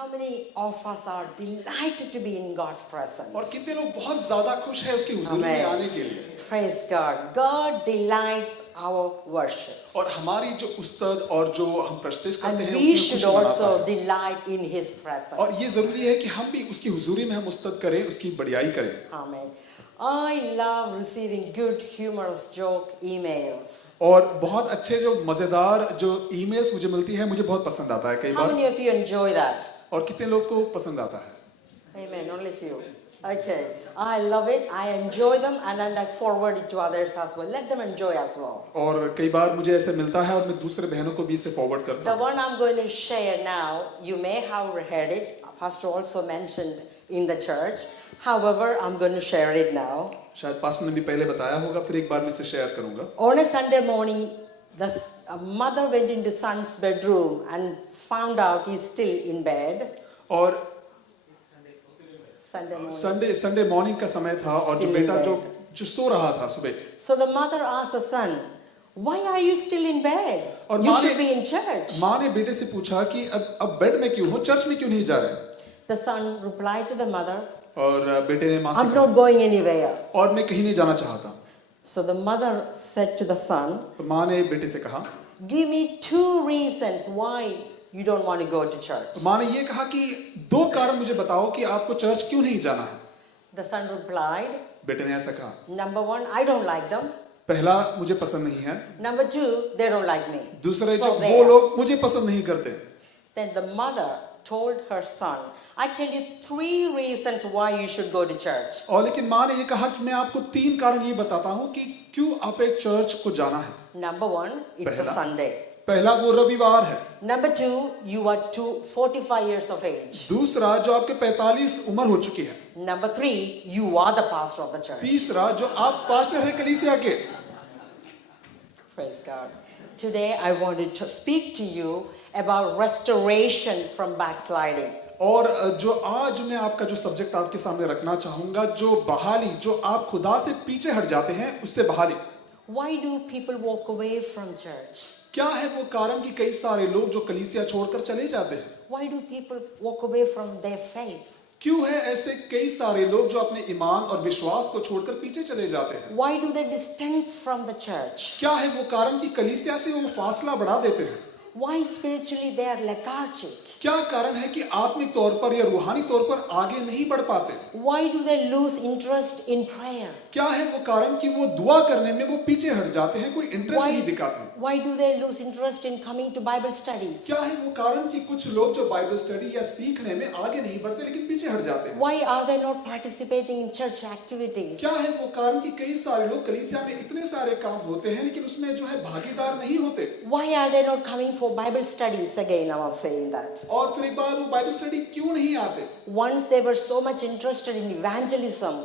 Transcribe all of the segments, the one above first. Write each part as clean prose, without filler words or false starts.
how many of us are delighted to be in God's presence? और कितने लोग बहुत ज्यादा खुश हैं उसकी हुजूरी में Amen. आने के लिए। Praise God. God delights our worship. और हमारी जो उस्तद और जो हम प्रस्तुत करते And हैं we उसमें should खुशी मनाता also है। delight in His presence. और ये जरूरी है कि हम भी उसकी हुजूरी में हम उस्तद करें, उसकी बढ़ियाई करें। Amen. I love receiving good, humorous joke emails. और बहुत अच्छे जो मजेदार जो ईमेल्स मुझे मिलती है मुझे बहुत पसंद आता है कई How bar. many of you enjoy that? और कितने लोग को पसंद आता है? Amen. Only few. Okay. I love it. I enjoy them, and then I forward it to others as well. Let them enjoy as well. और कई बार मुझे ऐसे मिलता है और मैं दूसरे बहनों को भी इसे फॉरवर्ड करता The हूँ। one I'm going to share now, you may have heard it. Pastor also mentioned in the church. However, I'm going to share it now. शायद पास्टर ने भी पहले बताया होगा, फिर एक बार मैं इसे शेयर करूंगा। On a Sunday morning, a mother went into son's bedroom and found out he's still in bed. और Sunday morning. संडे मॉर्निंग का समय था और जो Still in बेटा bed. जो सो रहा था सुबह, So the mother asked the son, "Why are you still in bed? और You माँ should ने- be in church." माँ ने बेटे से पूछा कि अब बेड में क्यों हो, चर्च में क्यों नहीं जा रहे? The son replied to the mother, और बेटे ने माँ से "I'm कहा, not going anywhere." और मैं कहीं नहीं जाना चाहता। So the mother said to the son, तो माँ ने बेटे से कहा, "Give me 2 reasons why you don't want to go to church." तो माँ ने ये कहा कि 2 कारण मुझे बताओ कि आपको चर्च क्यों नहीं जाना है। The son replied, बेटे ने ऐसा कहा, "Number 1, I don't like them. पहला मुझे पसंद नहीं है, Number 2, they don't like me." दूसरे So जो वो there. लोग मुझे पसंद नहीं करते। Then the mother told her son, "I tell you 3 reasons why you should go to church." और लेकिन माँ ने ये कहा कि मैं आपको 3 कारण ये बताता हूँ कि क्यों आप एक चर्च को जाना है। Number 1, it's a पहला। Sunday. पहला वो रविवार है। Number 2, you are 45 years of age. दूसरा जो आपके 45 उम्र हो चुकी है। Number 3, you are the pastor of the church. तीसरा जो आप पास्टर है कलीसिया के। Praise God. Today I wanted to speak to you about restoration from backsliding. और जो आज मैं आपका जो सब्जेक्ट आपके सामने रखना चाहूंगा, जो बहाली, जो आप खुदा से पीछे हट जाते हैं उससे बहाली। Why do people walk away from church? क्या है वो कारण कि कई सारे लोग जो कलीसिया छोड़कर चले जाते हैं? Why do people walk away from their faith? क्यों है ऐसे कई सारे लोग जो अपने ईमान और विश्वास को छोड़कर पीछे चले जाते हैं? Why do they distance from the church? क्या है वो कारण कि कलीसिया से वो फासला बढ़ा देते हैं? Why spiritually they are lethargic? क्या कारण है कि आत्मिक तौर पर या रूहानी तौर पर आगे नहीं बढ़ पाते? Why do they lose interest in prayer? क्या है वो कारण कि वो दुआ करने में वो पीछे हट जाते हैं, कोई इंटरेस्ट नहीं दिखाते? Why do they lose interest in coming to Bible studies? क्या है वो कारण कि कुछ लोग जो बाइबल स्टडी या सीखने में आगे नहीं बढ़ते लेकिन पीछे हट जाते हैं? Why are they not participating in church activities? क्या है वो कारण कि कई सारे लोग कलीसिया में इतने सारे काम होते हैं लेकिन उसमें जो है भागीदार नहीं होते? Why are they not coming for Bible studies? Again, I'm saying that. और फिर एक बार वो बाइबल स्टडी क्यों नहीं आते? Once they were so much interested in evangelism,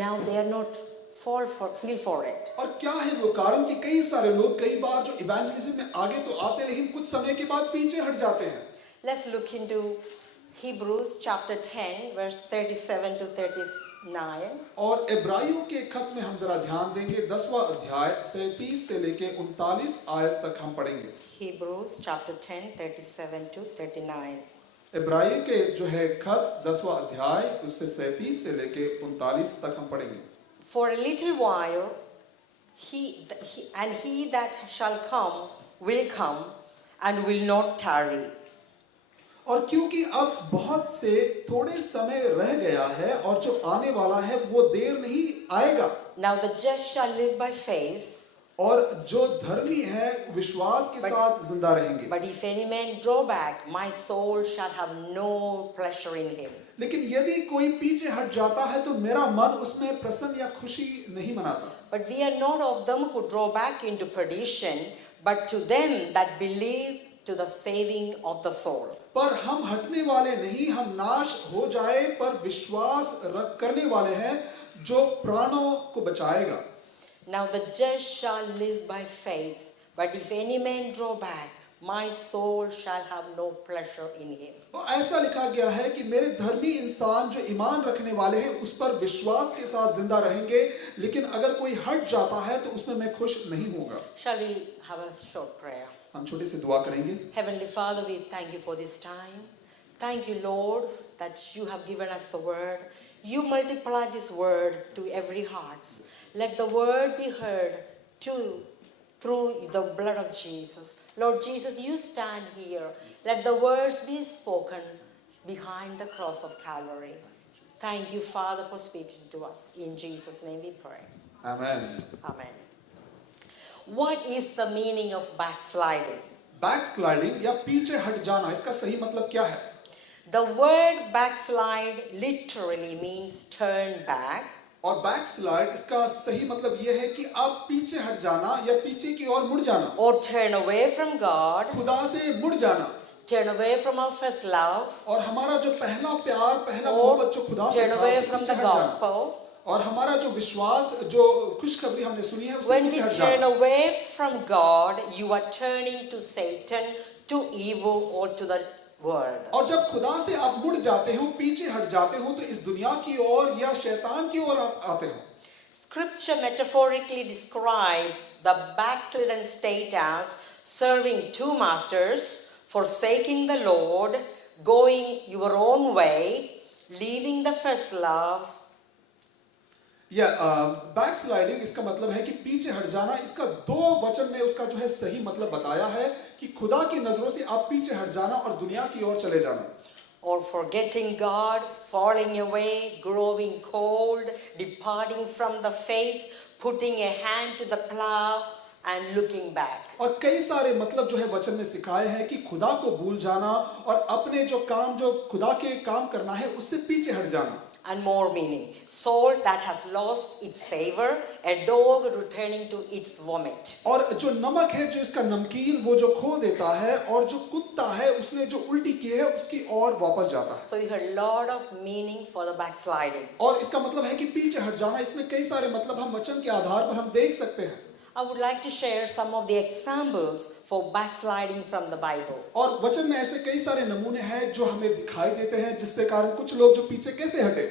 now they are not feel for it. और क्या है वो कारण कि कई सारे लोग कई बार जो इवेंजलिज्म में आगे तो आते हैं लेकिन कुछ समय के बाद पीछे हट जाते हैं? Let's look into Hebrews chapter 10, verse 37 to 39. और इब्रानियों के खत में हम जरा ध्यान देंगे, 10वां अध्याय 37 से लेके 39 आयत तक हम पढ़ेंगे। Hebrews chapter 10, 37 to 39. इब्रानियों के जो है खत 10वां अध्याय उससे 37 से लेके 39 तक हम पढ़ेंगे। For a little while, he that shall come will come and will not tarry. और क्योंकि अब बहुत से थोड़े समय रह गया है और जो आने वाला है वो देर नहीं आएगा। Now the just shall live by faith. और जो धर्मी है विश्वास के साथ जिंदा रहेंगे। But if any man draw back, my soul shall have no pleasure in him. लेकिन यदि कोई पीछे हट जाता है तो मेरा मन उसमें प्रसन्न या खुशी नहीं मनाता। But we are not of them who draw back into perdition, but to them that believe to the saving of the soul. पर हम हटने वाले नहीं, हम नाश हो जाए पर विश्वास करने वाले हैं जो प्राणों को बचाएगा। Now the just shall live by faith, but if any man draw back, my soul shall have no pleasure in him. तो ऐसा लिखा गया है कि मेरे धर्मी इंसान जो ईमान रखने वाले हैं उस पर विश्वास के साथ जिंदा रहेंगे, लेकिन अगर कोई हट जाता है तो उसमें मैं खुश नहीं होगा। Shall we have a short prayer? हम छोटे से दुआ करेंगे। Heavenly Father, we thank you for this time. Thank you, Lord, that you have given us the word. You multiply this word to every heart. Let the word be heard through the blood of Jesus. Lord Jesus, you stand here. Let the words be spoken behind the cross of Calvary. Thank you, Father, for speaking to us. In Jesus' name we pray. Amen. Amen. What is the meaning of backsliding? Backsliding या पीछे हट जाना, इसका सही मतलब क्या है? The word backslide literally means turn back. और बैकस्लाइड इसका सही मतलब यह है कि आप पीछे हट जाना या पीछे की ओर मुड़ जाना, Or turn away from God, खुदा से मुड़ जाना, turn away from our first love, और हमारा जो पहला प्यार, पहला or मोहब्बत जो खुदा से turn था, away उससे from पीछे the हट जाना, gospel. और हमारा जो विश्वास, जो खुशखबरी हमने सुनी है, उससे When we पीछे हट turn जाना। away from God, you are turning to Satan, to evil, or to the world. और जब खुदा से आप मुड़ जाते हो, पीछे हट जाते हो, तो इस दुनिया की ओर या शैतान की ओर आप आते हो। Scripture metaphorically describes the backslidden state as serving two masters, forsaking the Lord, going your own way, leaving the first love. या बैकस्लाइडिंग इसका मतलब है कि पीछे हट जाना। इसका दो वचन में उसका जो है सही मतलब बताया है कि खुदा की नजरों से आप पीछे हट जाना और दुनिया की ओर चले जाना। Or forgetting God, falling away, growing cold, departing from the faith, putting a hand to the plow and looking back. और कई सारे मतलब जो है वचन में सिखाए हैं कि खुदा को भूल जाना और अपने जो काम, जो खुदा के काम करना है, उससे पीछे हट जाना। And more meaning. Salt that has lost its savor, a dog returning to its vomit. और जो नमक है, जो इसका नमकीन वो जो खो देता है, और जो कुत्ता है उसने जो उल्टी की है उसकी ओर वापस जाता है। So you heard a lot of meaning for the backsliding. और इसका मतलब है कि पीछे हट जाना, इसमें कई सारे मतलब हम वचन के आधार पर हम देख सकते हैं। I would like to share some of the examples for backsliding from the Bible. और वचन में ऐसे कई सारे नमूने हैं जो हमें दिखाई देते हैं, जिससे कारण कुछ लोग जो पीछे कैसे हटे।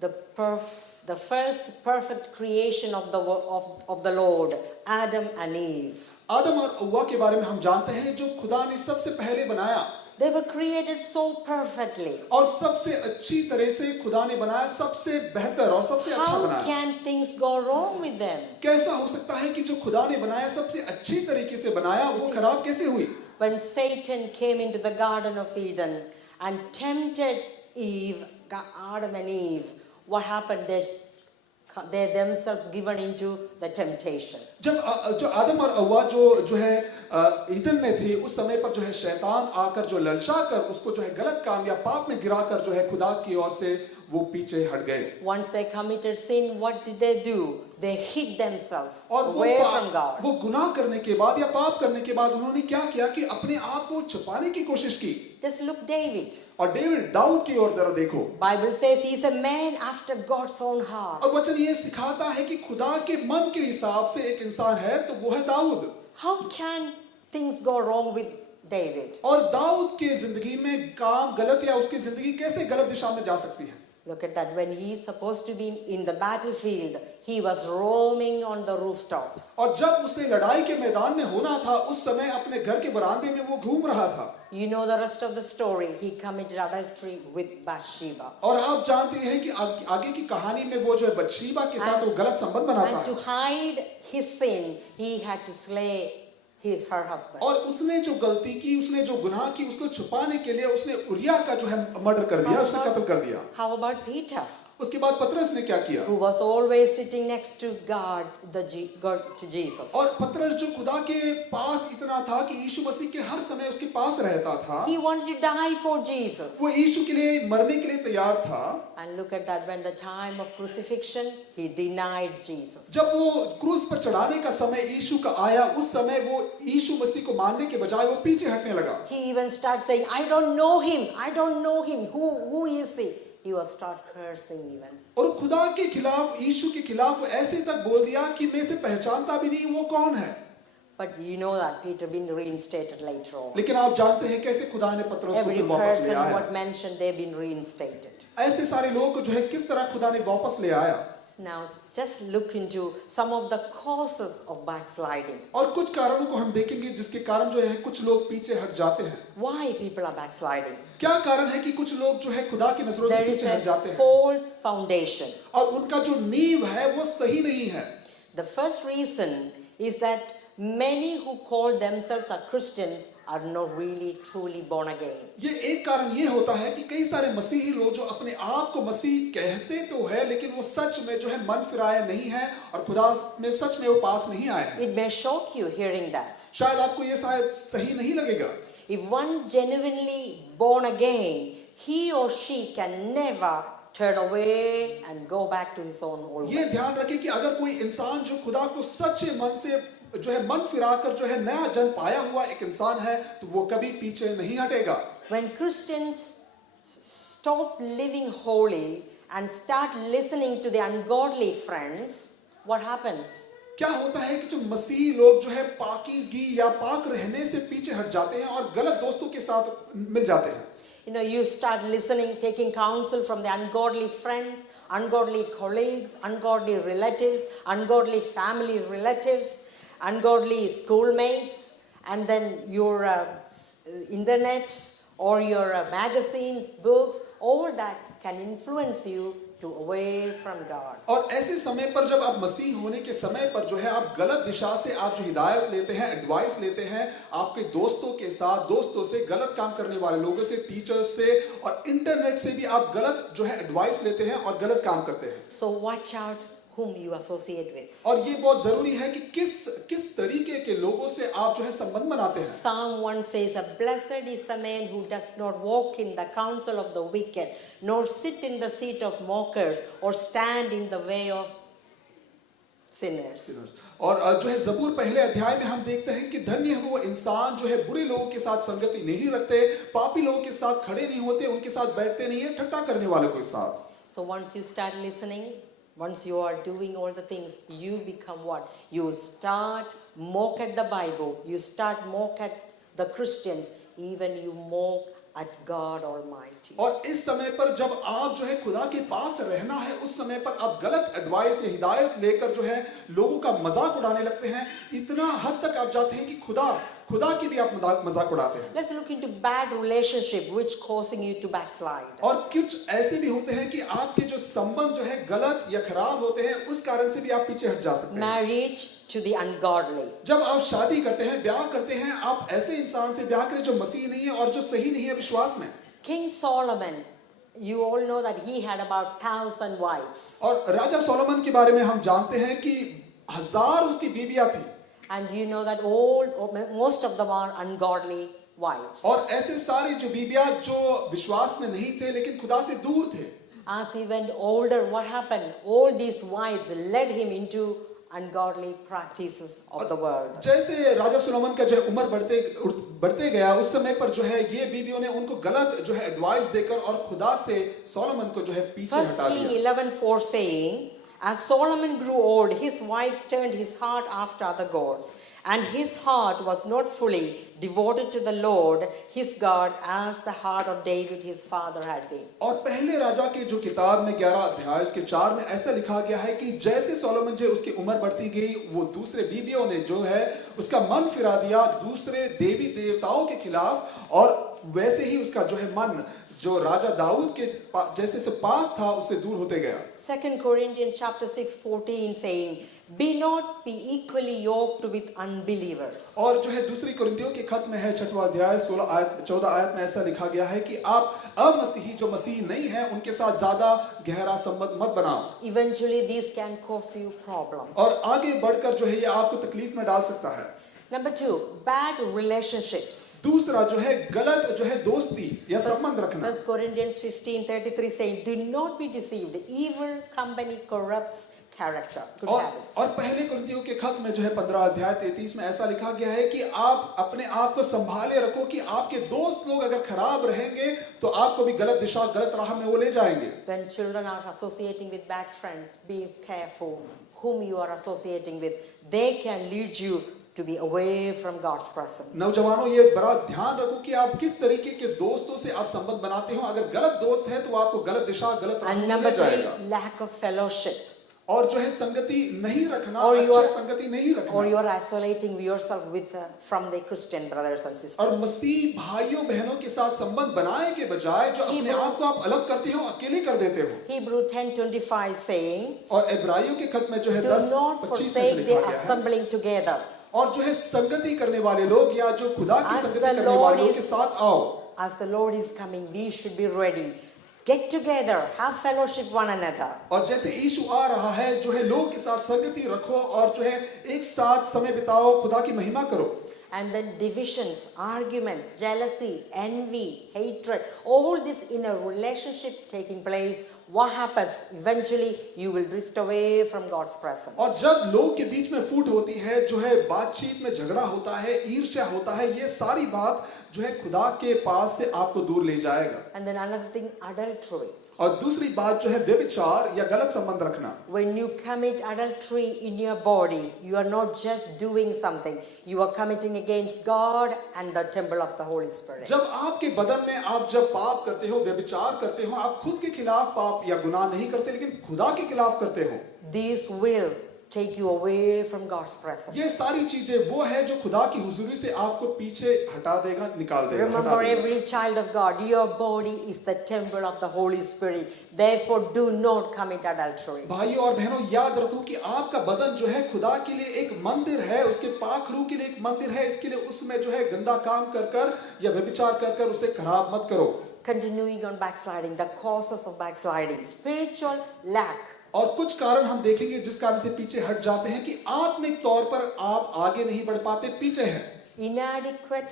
The first perfect creation of the Lord, Adam and Eve. आदम और हव्वा के बारे में हम जानते हैं, जो खुदा ने सबसे पहले बनाया। They were created so perfectly. और सबसे अच्छी तरह से खुदा ने बनाया, सबसे बेहतर और सबसे अच्छा How बनाया। can things go wrong with them? कैसा हो सकता है कि जो खुदा ने बनाया, सबसे अच्छी तरीके से बनाया, वो खराब कैसे हुई? When Satan came into the Garden of Eden and tempted Adam and Eve, what happened? They themselves given into the temptation. जब जो आदम और हव्वा जो है ईदन में थे, उस समय पर जो है शैतान आकर जो ललचा कर उसको जो है गलत काम या पाप में गिराकर जो है खुदा की ओर से वो पीछे हट गए। Once they committed sin, what did they do? They hid themselves और away from God. वो गुनाह करने के बाद या पाप करने के बाद उन्होंने क्या किया कि अपने आप को छुपाने की कोशिश की। Just look David. और डेविड, दाऊद की ओर जरा देखो। Bible says he is a man after God's own heart. और वचन ये सिखाता है कि खुदा के मन के हिसाब से एक इंसान है, तो वो है Dawood. How can things go wrong with David? और दाऊद के जिंदगी में काम गलत या उसकी जिंदगी कैसे गलत दिशा में जा सकती है? Look at that. When he is supposed to be in the battlefield, he was roaming on the rooftop. और जब उसे लड़ाई के मैदान में होना था, उस समय अपने घर के बरामदे में वो घूम रहा था। You know the rest of the story. He committed adultery with Bathsheba. और आप जानते हैं कि आगे की कहानी में वो जो है बतशेबा के साथ वो गलत संबंध बनाता And to है। hide his sin, he had to slay her husband. और उसने जो गलती की, उसने जो गुनाह की, उसको छुपाने के लिए उसने उरिया का जो है मर्डर कर दिया, उसने कत्ल कर दिया। How about Peter? उसके बाद पतरस ने क्या किया? Who was always sitting next to God to Jesus. और पतरस जो खुदा के पास इतना था कि यीशु मसीह के हर समय उसके पास रहता था। He wanted to die for Jesus. वो यीशु के लिए मरने के लिए तैयार था। And look at that, when the time of crucifixion, he denied Jesus. जब वो क्रूस पर चढ़ाने का समय यीशु का आया, उस समय वो यीशु मसीह को मानने के बजाय वो पीछे हटने लगा। He even started saying, I don't know him. I don't know him. Who is he? He was start cursing even. और खुदा के खिलाफ, यीशु के खिलाफ ऐसे तक बोल दिया कि मैं इसे पहचानता भी नहीं, वो कौन है। But you know that Peter been reinstated later on. लेकिन आप जानते हैं कैसे खुदा ने पतरस को Every फिर वापस ले person आया। what mentioned, they've been reinstated. ऐसे सारे लोग को जो है किस तरह खुदा ने वापस ले आया। Now, just look into some of the causes of backsliding. और कुछ कारणों को हम देखेंगे जिसके कारण जो है कुछ लोग पीछे हट जाते हैं। Why people are backsliding? क्या कारण है कि कुछ लोग जो है खुदा की नजरों से There is पीछे हट a जाते हैं false foundation. और उनका जो नींव है वो सही नहीं है। The first reason is that many who call themselves are Christians are not really truly born again. ये एक कारण ये होता है कि कई सारे मसीही लोग जो अपने आप को मसीह कहते तो है लेकिन वो सच में जो है मन फिराए नहीं है और खुदा में सच में वो पास नहीं आए हैं। It may shock you hearing that. शायद आपको ये शायद सही नहीं लगेगा। If one genuinely born again, he or she can never turn away and go back to his own old ये way. ध्यान रखें कि अगर कोई इंसान जो खुदा को सच्चे मन से जो है मन फिराकर जो है नया जन्म पाया हुआ एक इंसान है तो वो कभी पीछे नहीं हटेगा। When Christians stop living holy and start listening to the ungodly friends, what happens? क्या होता है कि जो मसीही लोग जो है पाकीज़गी या पाक रहने से पीछे हट जाते हैं और गलत दोस्तों के साथ मिल जाते हैं। You know, you start listening, taking counsel from the ungodly friends, ungodly colleagues, ungodly relatives, ungodly family relatives, ungodly schoolmates, and then your internet or your magazines, books, all that can influence you to away from God. और ऐसे समय पर जब आप मसीह होने के समय पर जो है आप गलत दिशा से आप जो हिदायत लेते हैं, एडवाइस लेते हैं, आपके दोस्तों के साथ, दोस्तों से, गलत काम करने वाले लोगों से, टीचर्स से और इंटरनेट से भी आप गलत जो है एडवाइस लेते हैं और गलत काम करते हैं। So watch out whom you associate with. और ये बहुत जरूरी है कि किस तरीके के लोगों से आप जो है संबंध बनाते हैं। Psalm 1 says, "Blessed is the man who does not walk in the counsel of the wicked, nor sit in the seat of mockers, or stand in the way of sinners." और जो है जबूर पहले अध्याय में हम देखते हैं कि धन्य है वो इंसान जो है बुरे लोगों के साथ संगति नहीं रखते, पापी लोगों के साथ खड़े नहीं होते, उनके साथ बैठते नहीं है, ठट्टा करने वालों के साथ। So once you start listening, once you are doing all the things, you become what? You start mock at the Bible, you start mock at the Christians, even you mock at God Almighty. और इस समय पर जब आप जो है खुदा के पास रहना है उस समय पर आप गलत एडवाइस या हिदायत लेकर जो है लोगों का मजाक उड़ाने लगते हैं, इतना हद तक आप जाते हैं कि खुदा की भी आप मजाक उड़ाते हैं। Let's look into bad relationship which causing you to backslide. और कुछ ऐसे भी होते हैं कि आपके जो संबंध जो है गलत या खराब होते हैं उस कारण से भी आप पीछे हट जा सकते हैं। Marriage to the ungodly. जब आप शादी करते हैं, ब्याह करते हैं, आप ऐसे इंसान से ब्याह करें जो मसीह नहीं है और जो सही नहीं है विश्वास में। King Solomon, you all know that he had about 1,000 wives. और राजा सोलोमन के बारे में हम जानते हैं कि 1000 उसकी बीवियां थी। And you know that most of them are ungodly wives. और ऐसे सारे जो बीबियां जो विश्वास में नहीं थे लेकिन खुदा से दूर थे। As he went older, what happened? All these wives led him into ungodly practices of the world. जैसे राजा सुलेमान का जो उम्र बढ़ते गया उस समय पर जो है ये बीबियों ने उनको गलत जो है एडवाइस देकर और खुदा से सोलोमन को जो है पीछे First हटा King दिया। 11:4 saying, "As Solomon grew old, his wives turned his heart after other gods, and his heart was not fully devoted to the Lord his God as the heart of David his father had been." और पहले राजा के जो किताब में 11 अध्याय उसके 4 में ऐसा लिखा गया है कि जैसे सोलोमन जो उसकी उम्र बढ़ती गई वो दूसरे बीबियों ने जो है उसका मन फिरा दिया दूसरे देवी देवताओं के खिलाफ और वैसे ही उसका जो है मन जो राजा दाऊद के जैसे से पास था उससे दूर होते गया। 2 Corinthians chapter 6:14 saying, "Be not be equally yoked with unbelievers." और जो है दूसरी कुरिन्थियों के खत में है 6वां अध्याय 14 आयत में ऐसा लिखा गया है कि आप अमसीही जो मसीह नहीं है उनके साथ ज्यादा गहरा संबंध मत बनाओ। Eventually these can cause you problems. और आगे बढ़कर जो है ये आपको तकलीफ में डाल सकता है। Number 2, bad relationships. दूसरा जो है गलत जो है दोस्ती या संबंध रखना। 1 Corinthians 15:33 saying, "Do not be deceived. The evil company corrupts character." Good habits. और पहले कुरिन्थियों के खत में जो है 15 अध्याय 33 में ऐसा लिखा गया है कि आप अपने आप को संभाले रखो कि आपके दोस्त लोग अगर खराब रहेंगे तो आपको भी गलत दिशा गलत राह में वो ले जाएंगे। When children are associating with bad friends, be careful whom you are associating with. They can lead you to be away from God's presence. नौजवानों ये बड़ा ध्यान रखो कि आप किस तरीके के दोस्तों से आप संबंध बनाते हो। अगर गलत दोस्त है तो आपको गलत दिशा गलत राह And में number ले 3, जाएगा। lack of fellowship. और जो है संगति नहीं रखना, Or you अच्छी are- संगति नहीं or रखना, you are isolating yourself with from the Christian brothers and और sisters. मसीह भाइयों बहनों के साथ संबंध बनाए के बजाय जो अपने Hebrew- आप को आप अलग करते हो, अकेले कर देते हो। Hebrew 10:25 saying, और इब्रानियों के खत में जो है do 10:25 not में से forsake the लिखा गया है, assembling together. और जो है संगति करने वाले लोग या जो खुदा की As संगति the करने Lord वालों is- के साथ आओ। As the Lord is coming, we should be ready. Get together, have fellowship one another. और जैसे यीशु आ रहा है, जो है लोग के साथ संगति रखो और जो है एक साथ समय बिताओ, खुदा की महिमा करो। And then divisions, arguments, jealousy, envy, hatred, all this in a relationship taking place, what happens? Eventually, you will drift away from God's presence. और जब लोग के बीच में फूट होती है, जो है बातचीत में झगड़ा होता है, ईर्ष्या होता है, ये सारी बात जो है खुदा के पास से आपको दूर ले जाएगा। And then another thing, adultery. और दूसरी बात जो है व्यभिचार या गलत संबंध रखना। When you commit adultery in your body, you are not just doing something, you are committing against God and the temple of the Holy Spirit. जब आपके बदन में आप जब पाप करते हो, व्यभिचार करते हो, आप खुद के खिलाफ पाप या गुनाह नहीं करते, लेकिन खुदा के खिलाफ करते हो। These will take you away from God's presence. ये सारी चीजें वो है जो खुदा की हुजूरी से आपको पीछे हटा देगा, निकाल देगा, हटा Remember, देगा। every child of God, your body is the temple of the Holy Spirit. Therefore, do not commit adultery. भाइयों और बहनों, याद रखो कि आपका बदन जो है खुदा के लिए एक मंदिर है, उसके पाक रूह के लिए एक मंदिर है। इसके लिए उसमें जो है गंदा काम कर कर या व्यभिचार कर कर उसे खराब मत करो। Continuing on backsliding, the causes of backsliding, spiritual lack. और कुछ कारण हम देखेंगे जिस कारण से पीछे हट जाते हैं कि आत्मिक तौर पर आप आगे नहीं बढ़ पाते, पीछे हैं। Inadequate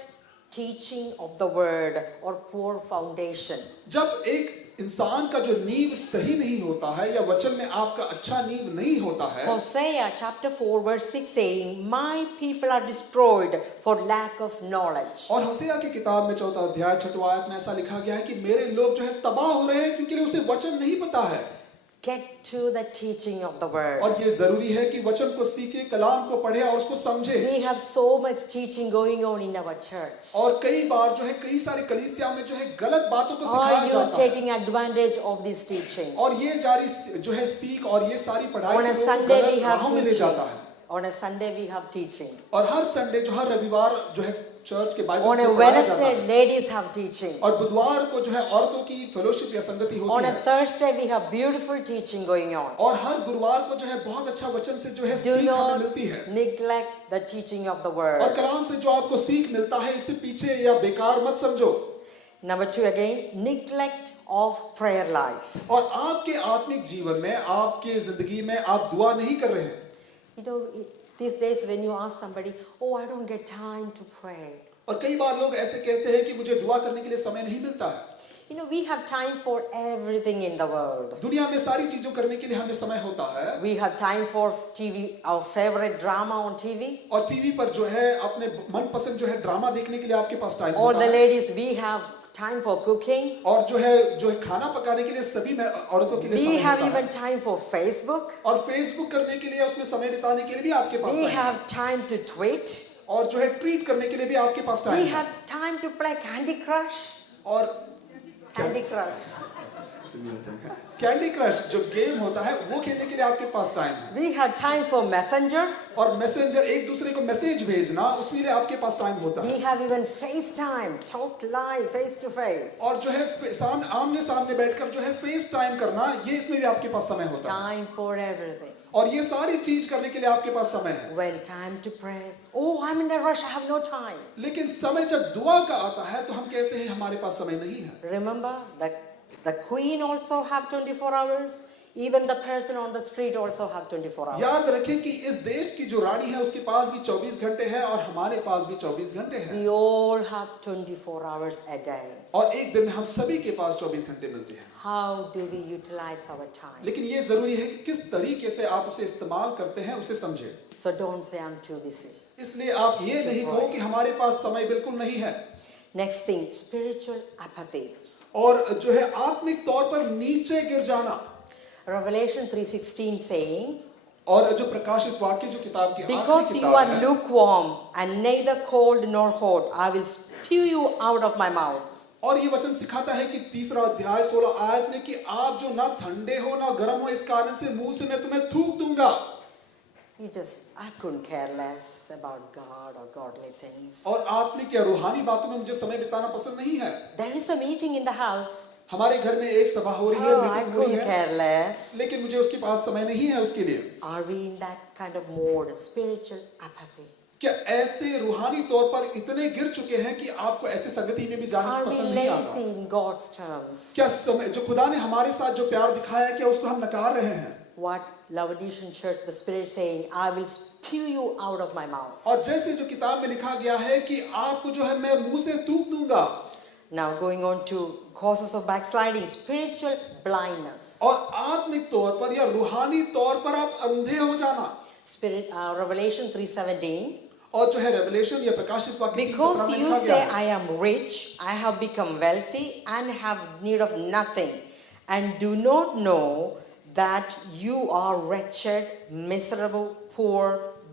teaching of the word or poor foundation. जब एक इंसान का जो नींव सही नहीं होता है या वचन में आपका अच्छा नींव नहीं होता है। Hosea chapter 4 verse 6 saying, my people are destroyed for lack of knowledge. और होसेया की किताब में 4 अध्याय 6 आयत में ऐसा लिखा गया है कि मेरे लोग जो है तबाह हो रहे हैं क्योंकि उसे वचन नहीं पता है। Get to the teaching of the word. और ये जरूरी है कि वचन को सीखे, कलाम को पढ़े और उसको समझे। We have so much teaching going on in our church. और कई बार जो है कई सारे कलीसिया में जो है गलत बातों को Are सिखाया you जाता है। taking advantage of this teaching? और ये जारी जो है सीख और ये सारी पढ़ाई On से a लोग Sunday we गलत have राहों में ले teaching. जाता है। On a Sunday we have teaching. और हर संडे जो हर रविवार जो है चर्च के बाइबल On a में पढ़ाया जाता Wednesday है। ladies have teaching. और बुधवार को जो है औरतों की फेलोशिप या संगति On होती a है। Thursday we have beautiful teaching going on. और हर गुरुवार को जो है बहुत अच्छा वचन से जो है Do सीख हमें not मिलती है। neglect the teaching of the और word. कलाम से जो आपको सीख मिलता है इससे पीछे या बेकार मत समझो। Number 2 again, neglect of prayer life. और आपके आत्मिक जीवन में, आपके जिंदगी में आप दुआ नहीं कर रहे हैं। You know, these days when you ask somebody, oh, I don't get time to pray. और कई बार लोग ऐसे कहते हैं कि मुझे दुआ करने के लिए समय नहीं मिलता है। You know, we have time for everything in the world. दुनिया में सारी चीजों करने के लिए हमें समय होता है। We have time for TV, our favorite drama on TV. और टीवी पर जो है अपने मनपसंद जो है ड्रामा देखने के लिए आपके पास टाइम All होता the है। ladies, we have time for cooking. और जो है खाना पकाने के लिए सभी औरतों के लिए We समय have होता even है। time for Facebook. और फेसबुक करने के लिए, उसमें समय बिताने के लिए भी आपके पास We टाइम है। have time to tweet. और जो है ट्वीट करने के लिए भी आपके पास टाइम We है। have time to play Candy Crush. और Candy Crush. कैंडी क्रश जो गेम होता है वो खेलने के लिए आपके पास टाइम है। We have time for Messenger. और मैसेंजर एक दूसरे को मैसेज भेजना, उसके लिए आपके पास टाइम होता है। We have even FaceTime, talk live, face to face. और जो है आमने सामने बैठकर जो है फेस टाइम करना, ये इसमें भी आपके पास समय होता है। Time for everything. और ये सारी चीज करने के लिए आपके पास समय है। When time to pray, oh, I'm in a rush, I have no time. लेकिन समय जब दुआ का आता है तो हम कहते हैं हमारे पास समय नहीं है। Remember that the queen also have 24 hours. Even the person on the street also have 24 hours. याद रखें कि इस देश की जो रानी है उसके पास भी 24 घंटे हैं और हमारे पास भी 24 घंटे हैं। We all have 24 hours a day. और एक दिन में हम सभी के पास 24 घंटे मिलते हैं। How do we utilize our time? लेकिन ये जरूरी है कि किस तरीके से आप उसे इस्तेमाल करते हैं, उसे समझें। So don't say I'm too busy. इसलिए आप ये नहीं कहो कि हमारे पास समय बिल्कुल नहीं है। Next thing, spiritual apathy. और जो है आत्मिक तौर पर नीचे गिर जाना। Revelation 3:16 saying, और जो प्रकाशित वाक्य जो किताब की because आखिरी you किताब are है, lukewarm and neither cold nor hot, I will spew you out of my mouth. और ये वचन सिखाता है कि 3रा अध्याय 16 आयत में कि आप जो ना ठंडे हो ना गर्म हो, इस कारण से मुंह से मैं तुम्हें थूक दूंगा। I couldn't care less about God or godly things. और आत्मिक या रूहानी बातों में मुझे समय बिताना पसंद नहीं है। There is a meeting in the house. हमारे घर में एक सभा हो रही है, Oh, I मीटिंग हो रही couldn't है, care less. लेकिन मुझे उसके पास समय नहीं है उसके लिए। Are we in that kind of mode, spiritual apathy? क्या ऐसे रूहानी तौर पर इतने गिर चुके हैं कि आपको ऐसे संगति में भी जाना Are we पसंद नहीं lazy आता? in God's terms? क्या समय जो खुदा ने हमारे साथ जो प्यार दिखाया है, क्या उसको हम नकार रहे हैं? What Laodicean church, the Spirit saying, I will spew you out of my mouth. और जैसे जो किताब में लिखा गया है कि आपको जो है मैं मुंह से थूक दूंगा। Now going on to causes of backsliding, spiritual blindness. और आत्मिक तौर पर या रूहानी तौर पर आप अंधे हो जाना। Spirit, Revelation 3:17. और जो है रेवलेशन या प्रकाशित वाक्य 3:17 Because में you लिखा गया say, है, I am rich, I have become wealthy, and have need of nothing, and do not know that you are wretched, miserable, poor,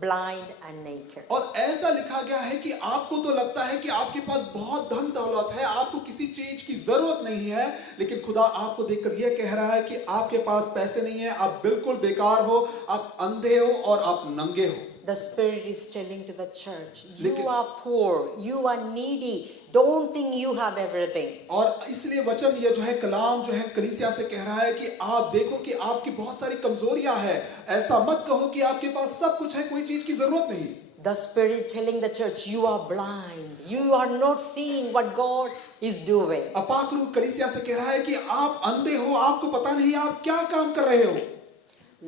blind, and naked. और ऐसा लिखा गया है कि आपको तो लगता है कि आपके पास बहुत धन दौलत है, आपको किसी चीज की जरूरत नहीं है, लेकिन खुदा आपको देखकर यह कह रहा है कि आपके पास पैसे नहीं है, आप बिल्कुल बेकार हो, आप अंधे हो और आप नंगे हो। The Spirit is telling to the church, you लेकिन- are poor, you are needy, don't think you have everything. और इसलिए वचन ये जो है कलाम जो है कलीसिया से कह रहा है कि आप देखो कि आपकी बहुत सारी कमजोरियां हैं, ऐसा मत कहो कि आपके पास सब कुछ है, कोई चीज की जरूरत नहीं। The Spirit telling the church, you are blind, you are not seeing what God is doing. अपाकरू कलीसिया से कह रहा है कि आप अंधे हो, आपको पता नहीं आप क्या काम कर रहे हो।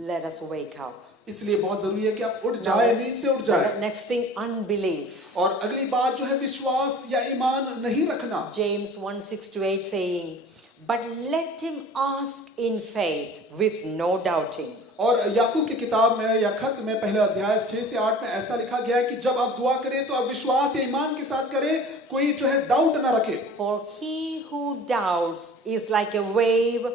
Let us wake up. इसलिए बहुत जरूरी है कि आप उठ जाए, नींद से उठ जाए। Next thing, unbelief. और अगली बात जो है विश्वास या ईमान नहीं रखना। James 1:6-8 saying, but let him ask in faith with no doubting. और याकूब की किताब में या खत में पहले अध्याय 6 से 8 में ऐसा लिखा गया है कि जब आप दुआ करें तो आप विश्वास या ईमान के साथ करें, कोई जो है डाउट ना रखे। For he who doubts is like a wave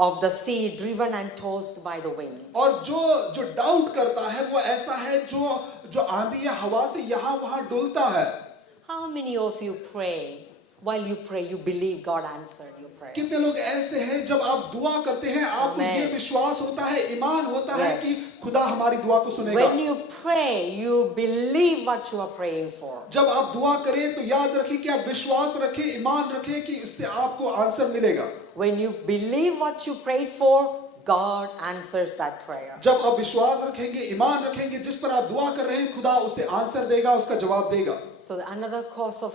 of the sea driven and tossed by the wind. और जो डाउट करता है वो ऐसा है जो आंधी या हवा से यहाँ वहाँ डुलता है। How many of you pray? While you pray, you believe God answered your prayer. कितने लोग ऐसे हैं जब आप दुआ करते हैं आपको Amen. ये विश्वास होता है, ईमान होता है Yes. कि खुदा हमारी दुआ को सुनेगा। When you pray, you believe what you are praying for. जब आप दुआ करें तो याद रखें कि आप विश्वास रखें, ईमान रखें कि इससे आपको आंसर मिलेगा। When you believe what you prayed for, God answers that prayer. जब आप विश्वास रखेंगे, ईमान रखेंगे, जिस पर आप दुआ कर रहे हैं खुदा उसे आंसर देगा, उसका जवाब देगा। So another cause of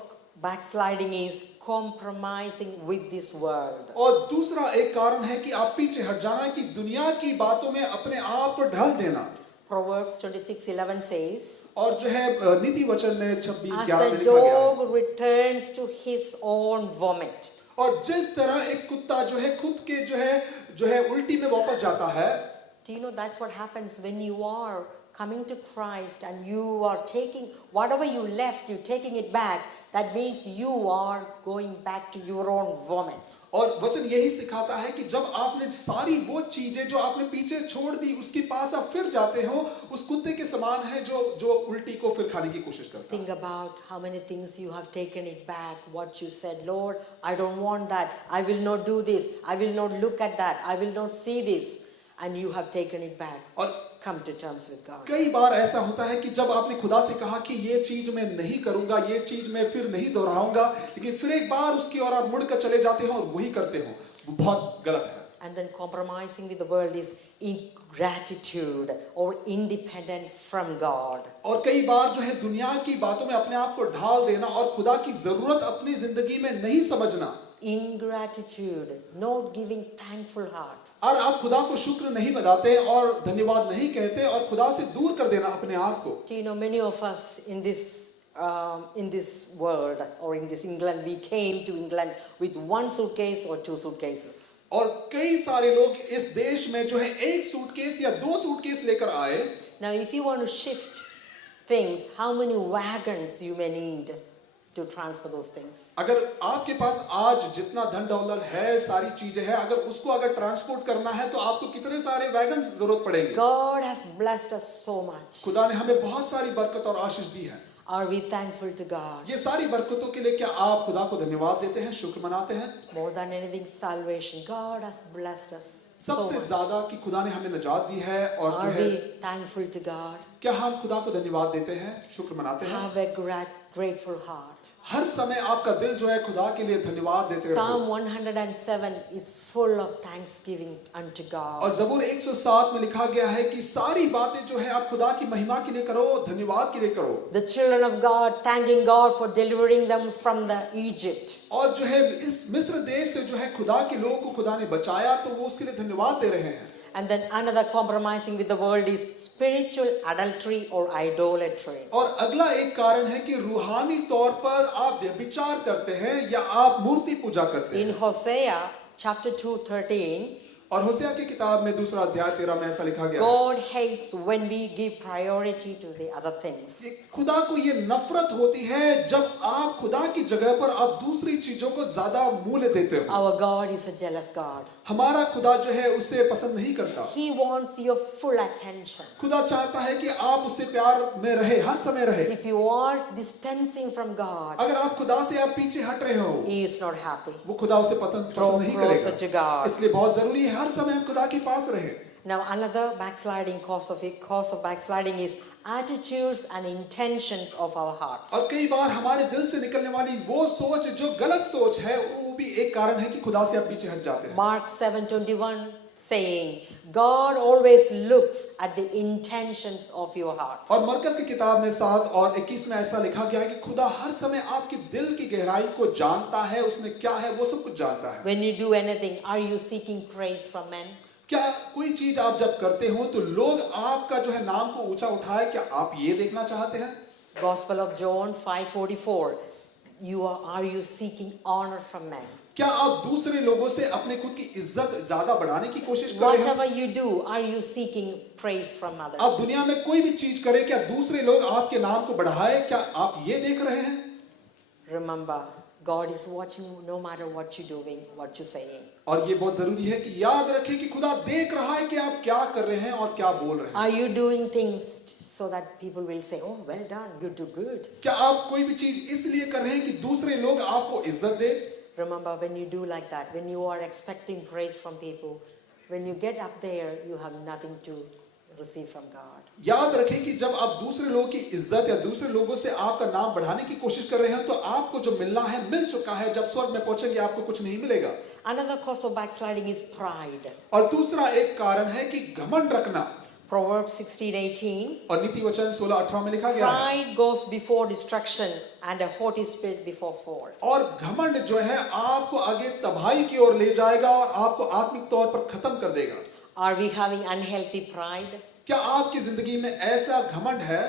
backsliding is compromising with this world. और दूसरा एक कारण है कि आप पीछे हट जाना, कि दुनिया की बातों में अपने आप को ढल देना। Proverbs 26:11 says, और जो है नीति वचन में 26:11 as में a लिखा गया है, dog returns to his own vomit, और जिस तरह एक कुत्ता जो है खुद के जो है उल्टी में वापस जाता है। do you know that's what happens when you are coming to Christ and you are taking whatever you left, you're taking it back. That means you are going back to your own vomit. और वचन यही सिखाता है कि जब आपने सारी वो चीजें जो आपने पीछे छोड़ दी उसके पास आप फिर जाते हो, उस कुत्ते के समान है जो उल्टी को फिर खाने की कोशिश करता है। Think about how many things you have taken it back. What you said, Lord, I don't want that. I will not do this. I will not look at that. I will not see this. And you have taken it back. और Come to terms with God. कई बार ऐसा होता है कि जब आपने खुदा से कहा कि ये चीज मैं नहीं करूंगा, ये चीज मैं फिर नहीं दोहराऊंगा, लेकिन फिर एक बार उसकी ओर आप मुड़कर चले जाते हो और वही करते हो, वो बहुत गलत है। And then compromising with the world is ingratitude or independence from God. और कई बार जो है दुनिया की बातों में अपने आप को ढाल देना और खुदा की जरूरत अपनी जिंदगी में नहीं समझना। Ingratitude, not giving thankful heart. और आप खुदा को शुक्र नहीं मनाते और धन्यवाद नहीं कहते और खुदा से दूर कर देना अपने आप को। Do you know many of us in this world or in this England, we came to England with one suitcase or two suitcases. और कई सारे लोग इस देश में जो है एक सूटकेस या दो सूटकेस लेकर आए। Now if you want to shift things, how many wagons you may need to transfer those things? अगर आपके पास आज जितना धन दौलत है, सारी चीजें हैं, अगर उसको अगर ट्रांसपोर्ट करना है तो आपको कितने सारे वैगन्स जरूरत पड़ेंगे। God has blessed us so much. खुदा ने हमें बहुत सारी बरकत और आशीष दी है। Are we thankful to God? ये सारी बरकतों के लिए क्या आप खुदा को धन्यवाद देते हैं, शुक्र मनाते हैं? More than anything, salvation. God has blessed us so सबसे much. ज्यादा कि खुदा ने हमें निजात दी है, और जो Are है we thankful to God? क्या हम खुदा को धन्यवाद देते हैं, शुक्र मनाते हैं? Have a grateful heart. हर समय आपका दिल जो है खुदा के लिए धन्यवाद देते Psalm रहो। 107 is full of thanksgiving unto और God. ज़बूर 107 में लिखा गया है कि सारी बातें जो है आप खुदा की महिमा के लिए करो, धन्यवाद के लिए करो। The children of God thanking God for delivering them from the Egypt. और जो है इस मिस्र देश से जो है खुदा के लोगों को खुदा ने बचाया, तो वो उसके लिए धन्यवाद दे रहे हैं। And then another compromising with the world is spiritual adultery or idolatry. और अगला एक कारण है कि रूहानी तौर पर आप व्यभिचार करते हैं या आप मूर्ति पूजा करते In हैं। Hosea chapter 2:13, और होसिया की किताब में 2 अध्याय 13 में ऐसा लिखा गया है, God hates when we give priority to the other things. कि खुदा को ये नफरत होती है जब आप खुदा की जगह पर आप दूसरी चीजों को ज्यादा मूल्य देते हो। Our God is a jealous God. हमारा खुदा जो है उसे पसंद नहीं करता। He wants your full attention. खुदा चाहता है कि आप उससे प्यार में रहे, हर समय रहे। If you are distancing from God, अगर आप खुदा से आप पीछे हट रहे हो, He is not happy. वो खुदा उसे पसंद Draw नहीं closer to करेगा। God. इसलिए बहुत जरूरी है हर समय हम खुदा के पास रहे। Now another backsliding cause of backsliding is attitudes and intentions of our heart. और कई बार हमारे दिल से निकलने वाली वो सोच जो गलत सोच है, वो भी एक कारण है कि खुदा से आप पीछे हट जाते हैं। Mark 7:21 saying, God always looks at the intentions of your heart. और मरकस की किताब में 7 और 21 में ऐसा लिखा गया है कि खुदा हर समय आपके दिल की गहराई को जानता है, उसमें क्या है वो सब कुछ जानता है। When you do anything, are you seeking praise from men? क्या कोई चीज आप जब करते हो तो लोग आपका जो है नाम को ऊंचा उठाए, क्या आप ये देखना चाहते हैं? Gospel of John 5:44. Are you seeking honor from men? क्या आप दूसरे लोगों से अपने खुद की इज्जत ज्यादा बढ़ाने की कोशिश कर रहे हैं? Whatever you do, are you seeking praise from आप others? दुनिया में कोई भी चीज करें, क्या दूसरे लोग आपके नाम को बढ़ाए, क्या आप ये देख रहे हैं? Remember, God is watching you no matter what you're doing, what you're saying. और ये बहुत जरूरी है कि याद रखें कि खुदा देख रहा है कि आप क्या कर रहे हैं और क्या बोल रहे हैं। Are you doing things so that people will say, oh, well done, you do good? क्या आप कोई भी चीज इसलिए कर रहे हैं कि दूसरे लोग आपको इज्जत दे? Remember, when you do like that, when you are expecting praise from people, when you get up there, you have nothing to receive from God. याद रखें कि जब आप दूसरे लोगों की इज्जत या दूसरे लोगों से आपका नाम बढ़ाने की कोशिश कर रहे हैं, तो आपको जो मिलना है मिल चुका है। जब स्वर्ग में पहुंचेंगे आपको कुछ नहीं मिलेगा। Another cause of backsliding is pride. और दूसरा एक कारण है कि घमंड रखना। Proverbs 16:18. और नीति वचन 16:18 में लिखा गया है, Pride goes before destruction and a haughty spirit before fall. और घमंड जो है आपको आगे तबाही की ओर ले जाएगा और आपको आत्मिक तौर पर खत्म कर देगा। Are we having unhealthy pride? क्या आपकी जिंदगी में ऐसा घमंड है?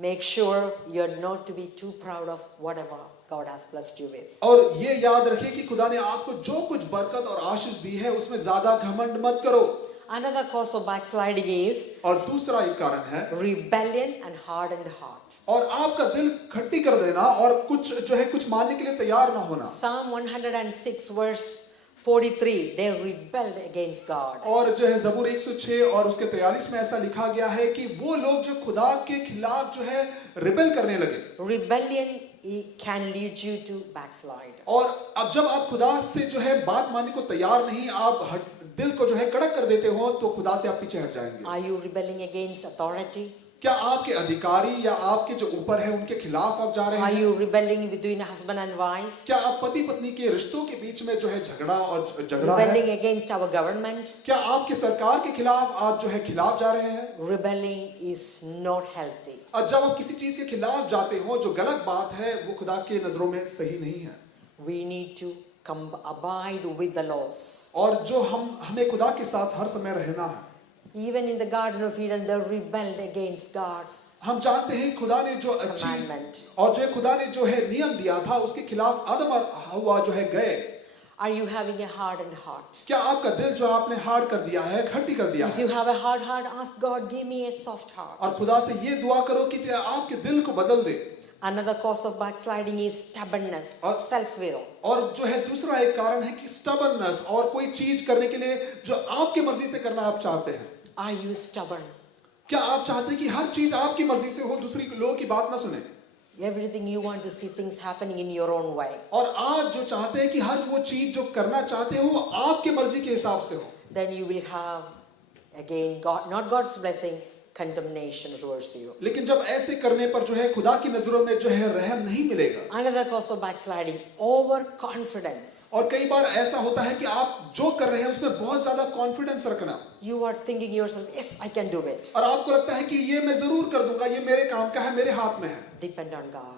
Make sure you're not to be too proud of whatever God has blessed you with. और ये याद रखिए कि खुदा ने आपको जो कुछ बरकत और आशीष दी है उसमें ज्यादा घमंड मत करो। Another cause of backsliding is और दूसरा एक कारण है, rebellion and hardened heart. और आपका दिल खट्टी कर देना और कुछ जो है कुछ मानने के लिए तैयार ना होना। Psalm 106 verse 43, they rebelled against God. और जो है ज़बूर 106 और उसके 43 में ऐसा लिखा गया है कि वो लोग जो खुदा के खिलाफ जो है रिबेल करने लगे। Rebellion can lead you to backslide. और अब जब आप खुदा से जो है बात मानने को तैयार नहीं, आप दिल को जो है कड़क कर देते हो, तो खुदा से आप पीछे हट जाएंगे। Are you rebelling against authority? क्या आपके अधिकारी या आपके जो ऊपर है उनके खिलाफ आप जा रहे Are हैं? you rebelling between husband and wife? क्या आप पति पत्नी के रिश्तों के बीच में जो है झगड़ा Rebelling है? against our government? क्या आपकी सरकार के खिलाफ आप जो है खिलाफ जा रहे हैं? Rebelling is not healthy. और जब आप किसी चीज के खिलाफ जाते हो जो गलत बात है, वो खुदा के नजरों में सही नहीं है। We need to abide with the laws. और जो हमें खुदा के साथ हर समय रहना है। Even in the Garden of Eden, they rebelled against God's हम जानते हैं खुदा ने जो अच्छी commandment. और जो खुदा ने जो है नियम दिया था उसके खिलाफ आदम और हव्वा जो है गए। Are you having a hardened heart? क्या आपका दिल जो आपने हार्ड कर दिया है, खट्टी कर दिया If है? you have a hard heart, ask God, give me a soft heart. और खुदा से ये दुआ करो कि आपके दिल को बदल दे। Another cause of backsliding is stubbornness, और self-will. और जो है दूसरा एक कारण है कि स्टबर्ननेस, और कोई चीज करने के लिए जो आपकी मर्जी से करना आप चाहते हैं। Are you stubborn? क्या आप चाहते हैं कि हर चीज आपकी मर्जी से हो, दूसरी लोगों की बात ना सुने? Everything you want to see things happening in your own way. और आज जो चाहते हैं कि हर वो चीज जो करना चाहते हो आपके मर्जी के हिसाब से हो, Then you will have, again, God, not God's blessing, condemnation towards you. लेकिन जब ऐसे करने पर जो है खुदा की नजरों में जो है रहम नहीं मिलेगा। Another cause of backsliding, overconfidence. और कई बार ऐसा होता है कि आप जो कर रहे हैं उसमें बहुत ज्यादा कॉन्फिडेंस रखना, You are thinking yourself, yes, I can do it. और आपको लगता है कि ये मैं जरूर कर दूंगा, ये मेरे काम का है, मेरे हाथ में है। Depend on God.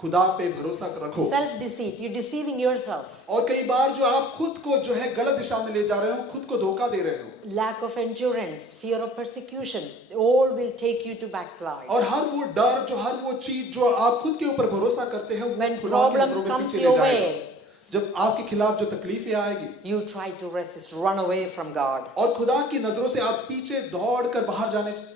खुदा पे भरोसा रखो। Self-deceit, you're deceiving yourself. और कई बार जो आप खुद को जो है गलत दिशा में ले जा रहे हो, खुद को धोखा दे रहे हो। Lack of endurance, fear of persecution, all will take you to backslide. और हर वो डर जो हर वो चीज जो आप खुद के ऊपर भरोसा करते हैं, वो When खुदा की problems नजरों में comes पीछे your ले जाएगा। way, जब आपके खिलाफ जो तकलीफें आएगी you try to resist, run away from God. और खुदा की नजरों से आप पीछे दौड़कर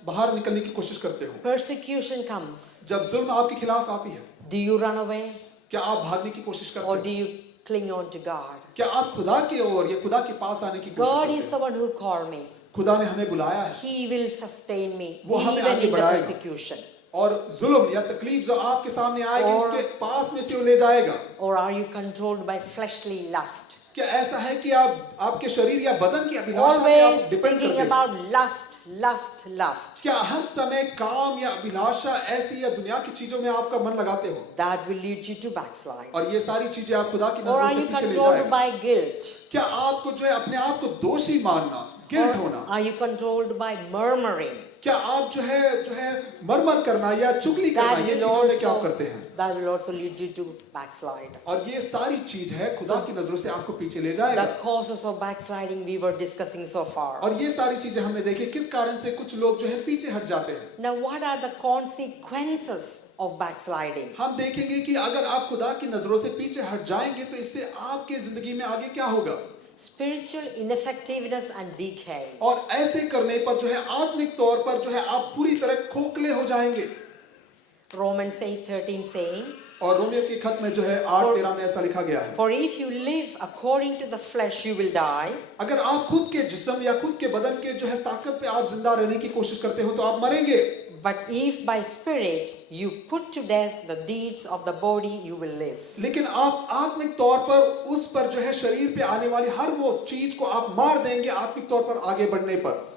बाहर निकलने की कोशिश करते हो। Persecution comes. जब जुल्म आपके खिलाफ आती है, Do you run away क्या आप भागने की कोशिश करते or हो? do you cling on to God? क्या आप खुदा की ओर या खुदा के पास आने की कोशिश God करते is हो? the one who called me. खुदा ने हमें बुलाया है He will sustain me वो हमें even आगे in the बढ़ाएगा। persecution. और जुल्म या तकलीफ जो आपके सामने आएगी और- उसके पास में से वो ले जाएगा। Or are you controlled by fleshly lust? क्या ऐसा है कि आप आपके शरीर या बदन की अभिलाषा पे Always आप डिपेंड thinking करते हो? about lust. क्या हर समय काम या अभिलाषा ऐसी या दुनिया की चीजों में आपका मन लगाते हो? That will lead you to backslide. और ये सारी चीजें आप खुदा की Or नजरों are से you पीछे ले controlled जाएगा। by guilt? क्या आपको जो है अपने आप को दोषी मानना, गिल्ट Or होना, are you controlled by murmuring? क्या आप जो है मरमर करना या चुगली करना, That ये will चीजों में क्या आप करते हैं? also lead you to backslide. और ये सारी चीज है खुदा की नजरों से आपको पीछे ले The जाएगा। causes of backsliding we were discussing so far. और ये सारी चीजें हमने देखी किस कारण से कुछ लोग जो है पीछे हट जाते हैं। Now, what are the consequences of backsliding? हम देखेंगे कि अगर आप खुदा की नजरों से पीछे हट जाएंगे तो इससे आपके जिंदगी में आगे क्या होगा। Spiritual ineffectiveness and decay. और ऐसे करने पर जो है आत्मिक तौर पर जो है आप पूरी तरह खोखले हो जाएंगे। Romans 8:13 saying, और रोमियो के खत में जो है 8:13 में ऐसा लिखा गया है, For if you live according to the flesh, you will die. अगर आप खुद के जिस्म या खुद के बदन के जो है ताकत पे आप जिंदा रहने की कोशिश करते हो तो आप मरेंगे। But if by spirit you put to death the deeds of the body, you will live. लेकिन आप आत्मिक तौर पर उस पर जो है शरीर पे आने वाली हर वो चीज को आप मार देंगे आत्मिक तौर पर आगे बढ़ने पर।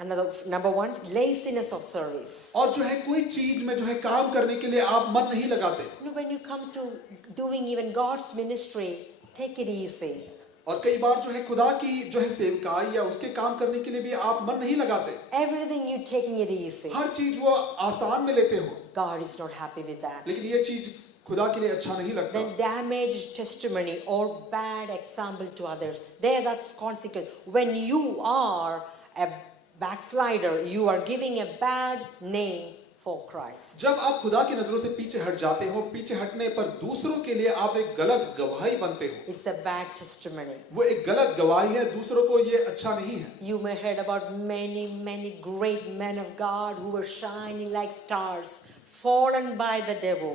Another number one, laziness of service. और जो है कोई चीज में जो है काम करने के लिए आप मन नहीं लगाते। You know, when you come to doing even God's ministry, take it easy. और कई बार जो है खुदा की जो है सेवकाई या उसके काम करने के लिए भी आप मन नहीं लगाते। Everything you taking it easy. हर चीज वो आसान में लेते हो, God is not happy with that. लेकिन ये चीज खुदा के लिए अच्छा नहीं लगता। Then damaged testimony or bad example to others. There, that's consequence. When you are a backslider, you are giving a bad name for Christ. जब आप खुदा की नजरों से पीछे हट जाते हो, पीछे हटने पर दूसरों के लिए आप एक गलत गवाही बनते हो। It's a bad testimony. वो एक गलत गवाही है, दूसरों को ये अच्छा नहीं है। You may heard about many great men of God who were shining like stars, fallen by the devil,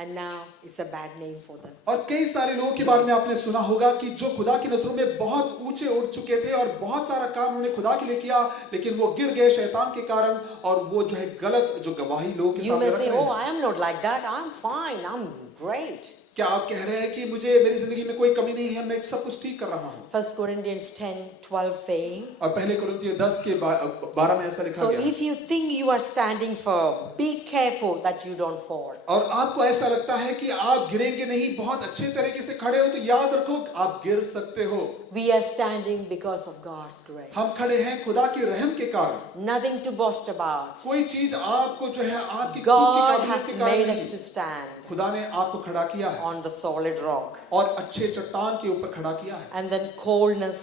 and now it's a bad name for them. और कई सारे लोगों के बारे में आपने सुना होगा कि जो खुदा की नजरों में बहुत ऊंचे उठ चुके थे और बहुत सारा काम उन्होंने खुदा के लिए किया, लेकिन वो गिर गए शैतान के कारण, और वो जो है गलत जो गवाही लोगों के You सामने may रख say, रहे oh, हैं। I am not like that. I'm fine. I'm great. क्या आप कह रहे हैं कि मुझे मेरी जिंदगी में कोई कमी नहीं है, मैं सब कुछ ठीक कर रहा हूँ? 1 Corinthians 10:12 saying, और पहले कुरिन्थियों 10 के 12 में ऐसा लिखा so गया है। if you think you are standing firm, be careful that you don't fall. और आपको ऐसा लगता है कि आप गिरेंगे नहीं, बहुत अच्छे तरीके से खड़े हो, तो याद रखो आप गिर सकते हो। We are standing because of God's grace. हम खड़े हैं खुदा की रहम के कारण। Nothing to boast about. कोई चीज आपको जो है आपकी खुद की God काबिलियत has के कारण made नहीं, us to stand खुदा ने आपको खड़ा किया है on the solid rock. और अच्छे चट्टान के ऊपर खड़ा किया है। And then coldness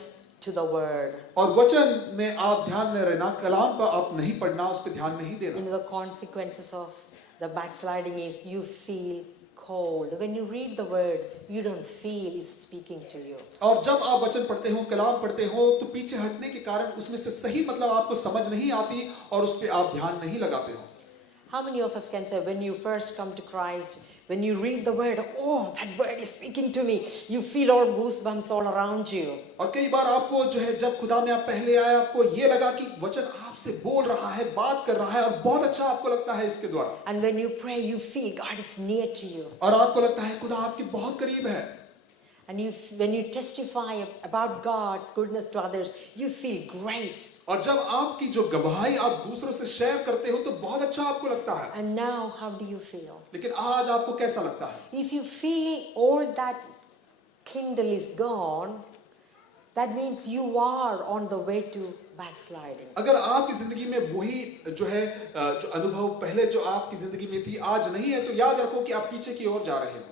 to the word. और वचन में आप ध्यान में रहना, कलाम पर आप नहीं पढ़ना, उस पर ध्यान नहीं You देना। know, the consequences of the backsliding is you feel cold. When you read the word, you don't feel it's speaking to you. और जब आप वचन पढ़ते हो, कलाम पढ़ते हो, तो पीछे हटने के कारण उसमें से सही मतलब आपको समझ नहीं आती और उस पर आप ध्यान नहीं लगाते हो। How many of us can say when you first come to Christ, When you read the word, oh, that word is speaking to me. You feel all goosebumps all around you. और कई बार आपको जो है जब खुदा में आप पहले आए आपको ये लगा कि वचन आपसे बोल रहा है, बात कर रहा है और बहुत अच्छा आपको लगता है इसके द्वारा. And when you pray, you feel God is near to you. और आपको लगता है खुदा आपके बहुत करीब है. And when you testify about God's goodness to others, you feel great. और जब आपकी जो गवाही आप दूसरों से शेयर करते हो तो बहुत अच्छा आपको लगता है. And now, how do you feel? लेकिन आज आपको कैसा लगता है? If you feel all that kindle is gone, that means you are on the way to backsliding. अगर आपकी जिंदगी में वही जो है जो अनुभव पहले जो आपकी जिंदगी में थी आज नहीं है तो याद रखो कि आप पीछे की ओर जा रहे हो.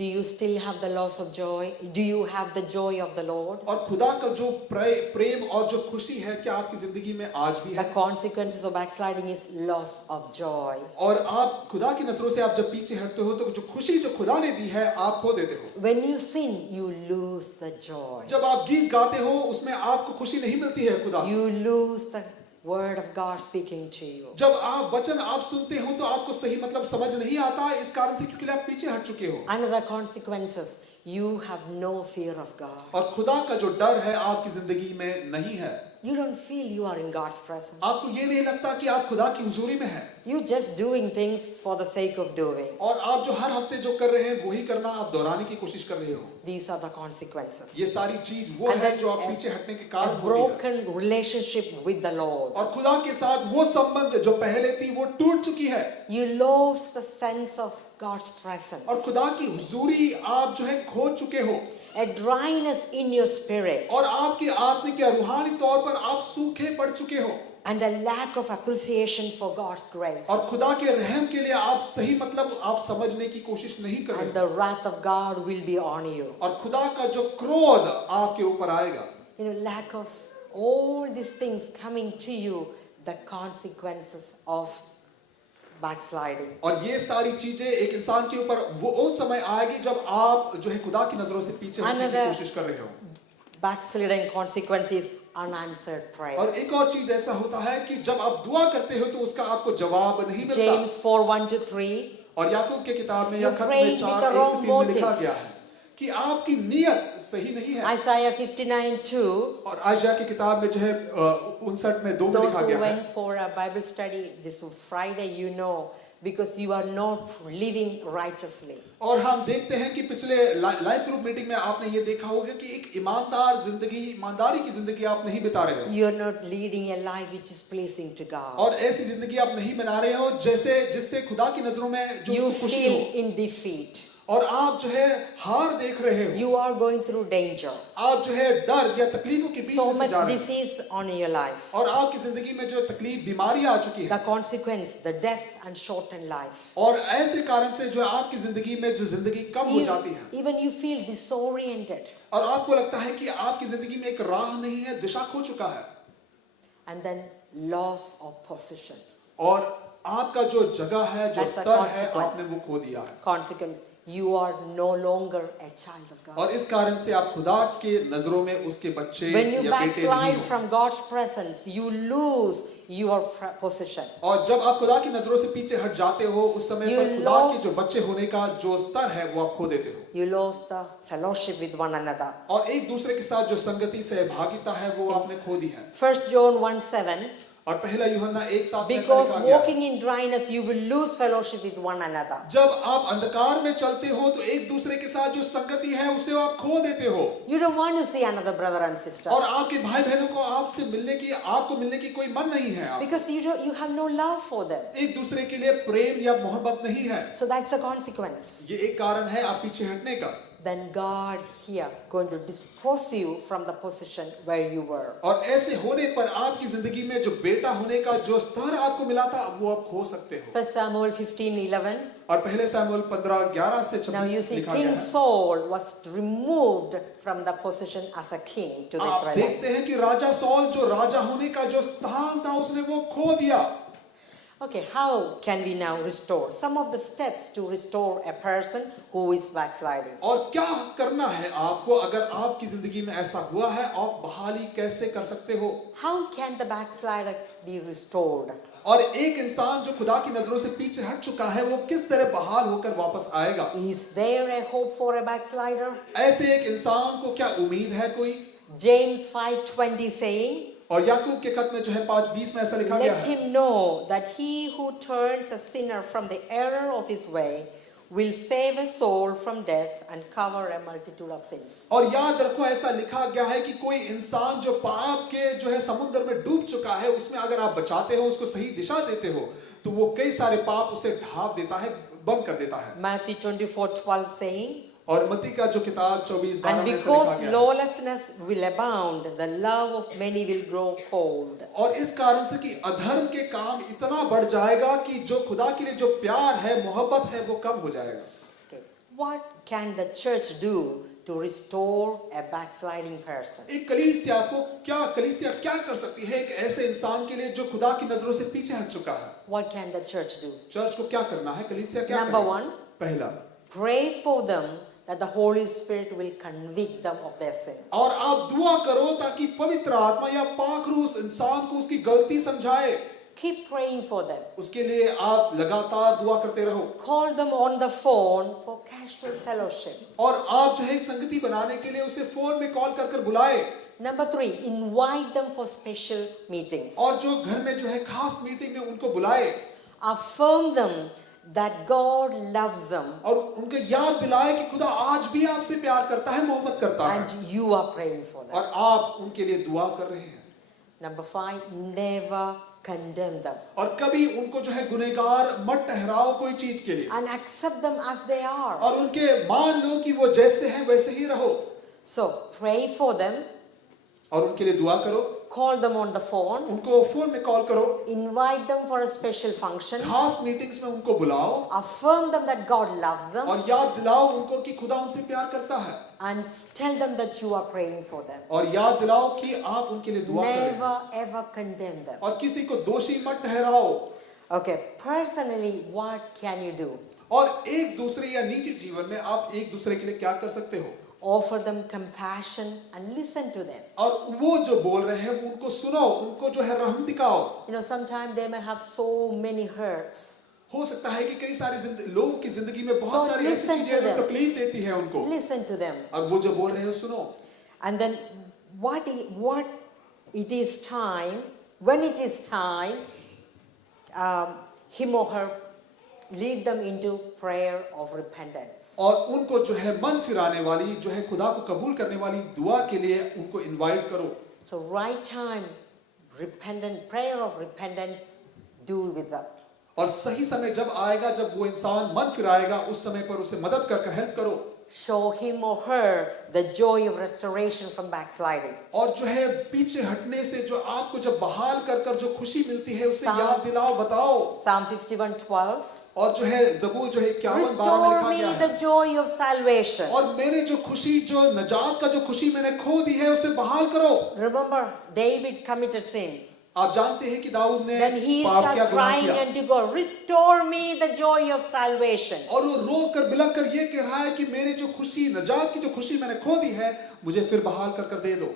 Do you still have the loss of joy? Do you have the joy of the Lord? और खुदा का जो प्रेम और जो खुशी है क्या आपकी जिंदगी में आज भी The है? consequences of backsliding is loss of joy. और आप खुदा की नजरों से आप जब पीछे हटते हो तो जो खुशी जो खुदा ने दी है आप खो देते हो. When you sin, you lose the joy. जब आप गीत गाते हो उसमें आपको खुशी नहीं मिलती है खुदा. You lose the word of God speaking to you. जब आप वचन आप सुनते हो तो आपको सही मतलब समझ नहीं आता इस कारण से क्योंकि आप पीछे हट चुके हो. Another consequences, you have no fear of God. और खुदा का जो डर है आपकी जिंदगी में नहीं है. You don't feel you are in God's presence. आपको ये नहीं लगता कि आप खुदा की हुजूरी में हैं. You're just doing things for the sake of doing. और आप जो हर हफ्ते जो कर रहे हैं वही करना आप दोहराने की कोशिश कर रहे हो. These are the consequences. ये सारी चीज वो And है then जो आप पीछे हटने के a कारण होती है. broken relationship with the Lord. और खुदा के साथ वो संबंध जो पहले थी वो टूट चुकी है. You lost the sense of God's presence. और खुदा की हुजूरी आप जो है खो चुके हो. A dryness in your spirit. और आपकी आत्मिक या रूहानी तौर पर आप सूखे पड़ चुके हो. And a lack of appreciation for God's grace. और खुदा के रहम के लिए आप सही मतलब आप समझने की कोशिश नहीं कर And रहे. the wrath of God will be on you. और खुदा का जो क्रोध आपके ऊपर आएगा. You know, lack of all these things coming to you, the consequences of backsliding. और ये सारी चीजें एक इंसान के ऊपर वो उस समय आएगी जब आप जो है खुदा की नजरों से पीछे हटने की Another- कोशिश कर रहे हो. Backsliding consequence is unanswered prayer. और एक और चीज ऐसा होता है कि जब आप दुआ करते हो तो उसका आपको जवाब नहीं मिलता. James 4:1-3. और याकूब के किताब में या You're खत praying में with 4 the 1 से wrong 3 में लिखा motives. गया है कि आपकी नियत सही नहीं है. Isaiah 59:2. और आयशा की किताब में जो है 59 में 2 में Those लिखा who गया है. went for a Bible study this Friday, you know, because you are not living righteously. और हम देखते हैं कि पिछले लाइव ग्रुप मीटिंग में आपने ये देखा होगा कि एक ईमानदार जिंदगी ईमानदारी की जिंदगी आप नहीं बिता रहे हो. You are not leading a life which is pleasing to God. और ऐसी जिंदगी आप नहीं बना रहे हो जैसे जिससे खुदा की नजरों में जो You उसको खुशी feel हो. in defeat. और आप जो है हार देख रहे हो. You are going through danger. आप जो है डर या तकलीफों के बीच So में से much जा रहे हो. disease on your life. और आपकी जिंदगी में जो तकलीफ बीमारी आ चुकी है. The consequence, the death and shortened life. और ऐसे कारण से जो है आपकी जिंदगी में जो जिंदगी कम हो जाती है. Even you feel disoriented. और आपको लगता है कि आपकी जिंदगी में एक राह नहीं है, दिशा खो चुका है. And then loss of possession. और आपका जो जगह है जो That's a स्तर है consequence. आपने वो खो दिया है. Consequence, you are no longer a child of God. और इस कारण से आप खुदा के नजरों में उसके बच्चे When you या बेटे नहीं backslide हो. from God's presence, you lose your possession. और जब आप खुदा की नजरों से पीछे हट जाते हो उस समय You पर खुदा के lost- जो बच्चे होने का जो स्तर है वो आप खो देते हो. You lost the fellowship with one another. और एक दूसरे के साथ जो संगति सहभागिता है वो आपने खो दी है. 1 John 1:7. और पहला यूहन्ना 1:7 में ऐसा Because लिखा गया है. walking in dryness, you will lose fellowship with one another. जब आप अंधकार में चलते हो तो एक दूसरे के साथ जो संगति है उसे आप खो देते हो. You don't want to see another brother and sister. और आपके भाई बहनों को आपसे मिलने की आपको मिलने की कोई मन नहीं है. आप Because you have no love for them. एक दूसरे के लिए प्रेम या मोहब्बत नहीं है. So that's the consequence. ये एक कारण है आप पीछे हटने का. Then God here going to dispose you from the position where you were. और ऐसे होने पर आपकी जिंदगी में जो बेटा होने का जो स्तर आपको मिला था वो आप खो सकते हो. 1 Samuel 15:11. और पहले सामुएल 15:11 से Now you 26 see, लिखा गया King है. Saul was removed from the position as a king to the आप Israelites. देखते हैं कि राजा सौल जो राजा होने का जो स्थान था उसने वो खो दिया. Okay, how can we now restore? Some of the steps to restore a person who is backsliding. और क्या करना है आपको अगर आपकी जिंदगी में ऐसा हुआ है, आप बहाली कैसे कर सकते हो? How can the backslider be restored? और एक इंसान जो खुदा की नजरों से पीछे हट चुका है, वो किस तरह बहाल होकर वापस आएगा? Is there a hope for a backslider? ऐसे एक इंसान को क्या उम्मीद है कोई? James 5:20 saying, और याकूब के खत में जो है 5:20 में ऐसा लिखा गया let है, him know that he who turns a sinner from the error of his way will save a soul from death and cover a multitude of sins. और याद रखो ऐसा लिखा गया है कि कोई इंसान जो पाप के जो है समुद्र में डूब चुका है, उसमें अगर आप बचाते हो, उसको सही दिशा देते हो, तो वो कई सारे पाप उसे ढांप देता है, बंद कर देता है। Matthew 24:12 saying, और मत्ती का जो किताब 24:12 and में ऐसा लिखा because गया है, lawlessness will abound, the love of many will grow cold. और इस कारण से कि अधर्म के काम इतना बढ़ जाएगा कि जो खुदा के लिए जो प्यार है, मोहब्बत है, वो कम हो जाएगा। Okay. What can the church do to restore a backsliding person? एक कलीसिया क्या कर सकती है एक ऐसे इंसान के लिए जो खुदा की नजरों से पीछे हट चुका है? What can the church do? Church को क्या करना है? कलीसिया क्या Number करे? one, पहला, pray for them that the Holy Spirit will convict them of their sin. और आप दुआ करो ताकि पवित्र आत्मा या पाक रूह उस इंसान को उसकी गलती समझाए। Keep praying for them. उसके लिए आप लगातार दुआ करते रहो। Call them on the phone for casual fellowship. और आप जो है एक संगति बनाने के लिए उसे फोन में कॉल कर बुलाए। Number three, invite them for special meetings. और जो घर में जो है खास मीटिंग में उनको बुलाए। Affirm them that God loves them और उनको याद दिलाए कि खुदा आज भी आपसे प्यार करता है, मोहब्बत करता है, and you are praying for them. और आप उनके लिए दुआ कर रहे हैं। Number five, never condemn them और कभी उनको जो है गुनहगार मत ठहराओ कोई चीज के लिए, and accept them as they are. और उनके मान लो कि वो जैसे हैं वैसे ही रहो, So pray for them, और उनके लिए दुआ करो, call them on the phone, उनको फोन में कॉल करो, invite them for a special function, खास मीटिंग्स में उनको बुलाओ, affirm them that God loves them, और याद दिलाओ उनको कि खुदा उनसे प्यार करता है, and tell them that you are praying for them. और याद दिलाओ कि आप उनके लिए दुआ करें, Never ever condemn them. और किसी को दोषी मत ठहराओ। Okay, personally, what can you do? और एक दूसरे या निजी जीवन में आप एक दूसरे के लिए क्या कर सकते हो? Offer them compassion and listen to them. और वो जो बोल रहे हैं वो उनको सुनो, उनको जो है रहम दिखाओ। You know, sometimes they may have so many hurts. हो सकता है कि कई सारे लोगों की जिंदगी में बहुत So सारी ऐसी listen चीजें to जो them. तकलीफ देती हैं उनको, Listen to them. और वो जो बोल रहे हैं सुनो। And then what it is time, when it is time, him or her lead them into prayer of repentance. और उनको जो है मन फिराने वाली, जो है खुदा को कबूल करने वाली दुआ के लिए उनको इनवाइट करो। So right time, prayer of repentance, do with them. और सही समय जब आएगा, जब वो इंसान मन फिराएगा, उस समय पर उसे मदद कर हेल्प करो। Show him or her the joy of restoration from backsliding. और जो है पीछे हटने से जो आपको जब बहाल कर जो खुशी मिलती है उसे Psalm- याद दिलाओ, बताओ। Psalm 51:12. और जो है ज़बूर जो है 51:12 में Restore लिखा me गया the है, joy of salvation. और मैंने जो खुशी, जो नजात का जो खुशी मैंने खो दी है, उसे बहाल करो। Remember, David committed sin. आप जानते हैं कि दाऊद ने Then he पाप किया, started गुनाह crying किया, unto God, restore me the joy of salvation. और वो रो कर बिलख कर ये कह रहा है कि मेरी जो खुशी, नजात की जो खुशी मैंने खो दी है, मुझे फिर बहाल कर दे दो।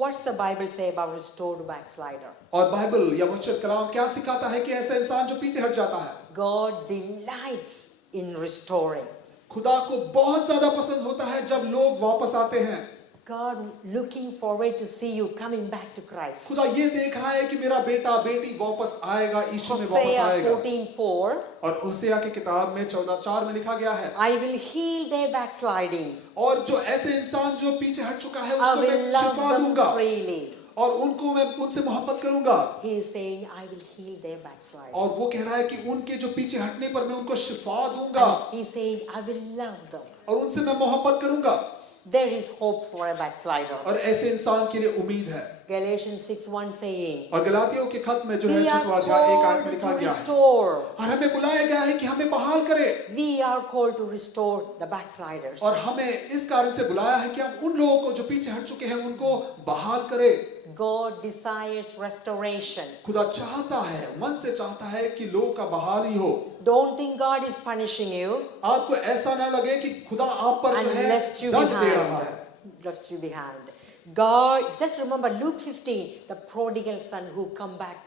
What's the Bible say about restored backslider? और बाइबल या मुर्शिद कलाम क्या सिखाता है कि ऐसा इंसान जो पीछे हट जाता है, God delights in restoring. खुदा को बहुत ज्यादा पसंद होता है जब लोग वापस आते हैं। God looking forward to see you coming back to Christ. खुदा ये देख रहा है कि मेरा बेटा बेटी वापस आएगा, यीशु में वापस Hosea आएगा। 14:4. और होसेया की किताब में 14:4 में लिखा गया है, I will heal their backsliding. और जो ऐसे इंसान जो पीछे हट चुका है I उसको will मैं love शिफा them दूंगा, freely. और उनको मैं उनसे मोहब्बत करूंगा। He is saying, I will heal their backsliding. और वो कह रहा है कि उनके जो पीछे हटने पर मैं उनको शिफा दूंगा, And he is saying, I will love them. और उनसे मैं मोहब्बत करूंगा। There is hope for a backslider. और ऐसे इंसान के लिए उम्मीद है। Galatians 6:1 saying, और गलातियों के खत में जो है we are 6वां अध्याय 1 आयत में called लिखा to गया है restore. और हमें बुलाया गया है कि हमें बहाल करे We are called to restore the backsliders. और हमें इस कारण से बुलाया है कि हम उन लोगों को जो पीछे हट चुके हैं उनको बहाल करें। God desires restoration. खुदा चाहता है, मन से चाहता है कि लोगों का बहाली हो। Don't think God is punishing you आपको ऐसा ना लगे कि खुदा आप पर and जो है left you दंड दे रहा behind. है। Left you behind. God, just remember Luke 15, the prodigal son who come back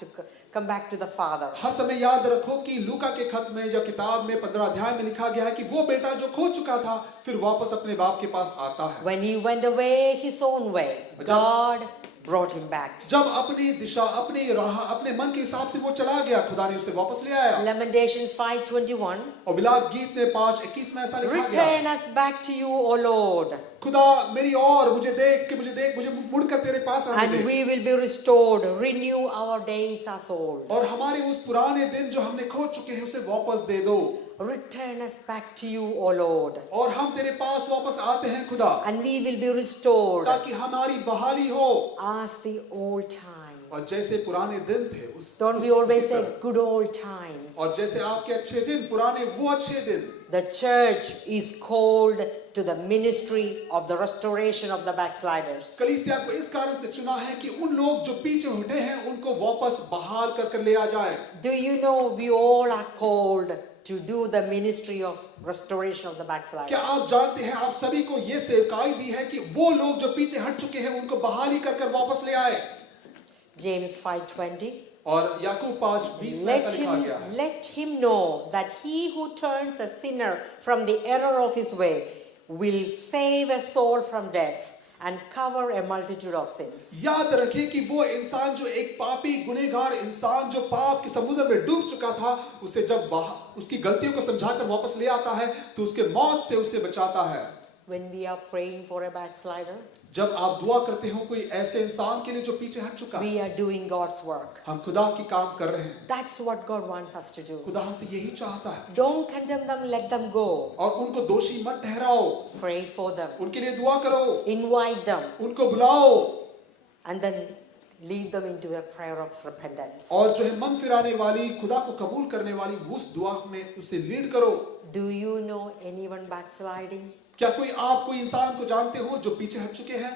to the father. हर समय याद रखो कि लूका के खत में या किताब में 15 अध्याय में लिखा गया है कि वो बेटा जो खो चुका था फिर वापस अपने बाप के पास आता है। When he went away his own way, God brought him back. जब अपनी दिशा, अपनी राह, अपने मन के हिसाब से वो चला गया, खुदा ने उसे वापस ले आया। Lamentations 5:21. और विलाप गीत में 5:21 में ऐसा लिखा गया, Return us back to you, O Lord, खुदा मेरी और मुझे देख, मुझे मुड़कर तेरे पास आने and they. we will be restored. Renew our days as old. और हमारे उस पुराने दिन जो हमने खो चुके हैं उसे वापस दे दो। Return us back to you, O Lord, और हम तेरे पास वापस आते हैं खुदा, and we will be restored ताकि हमारी बहाली हो as the old time. और जैसे पुराने दिन थे Don't we always say good old times? और जैसे आपके अच्छे दिन पुराने वो अच्छे दिन। The church is called to the ministry of the restoration of the backsliders. कलीसिया को इस कारण से चुना है कि उन लोग जो पीछे उठे हैं उनको वापस बहाल कर ले आ जाए। Do you know we all are called to do the ministry of restoration of the backsliders? क्या आप जानते हैं आप सभी को ये सेवकाई दी है कि वो लोग जो पीछे हट चुके हैं उनको बहाली कर वापस ले आए। James 5:20. और याकूब 5:20 में ऐसा लिखा गया है, Let him know that he who turns a sinner from the error of his way will save a soul from death and cover a multitude of sins. याद रखें कि वो इंसान जो एक पापी गुनहगार इंसान जो पाप के समुद्र में डूब चुका था, उसे जब उसकी गलतियों को समझाकर वापस ले आता है तो उसके मौत से उसे बचाता है। When we are praying for a backslider, जब आप दुआ करते हो कोई ऐसे इंसान के लिए जो पीछे हट चुका है, we are doing God's work. हम खुदा की काम कर रहे हैं। That's what God wants us to do. खुदा हमसे यही चाहता है। Don't condemn them, let them go. और उनको दोषी मत ठहराओ, Pray for them. उनके लिए दुआ करो, Invite them उनको बुलाओ and then lead them into a prayer of repentance. और जो है मन फिराने वाली, खुदा को कबूल करने वाली उस दुआ में उसे लीड करो। Do you know anyone backsliding? क्या कोई इंसान को जानते हो जो पीछे हट चुके हैं?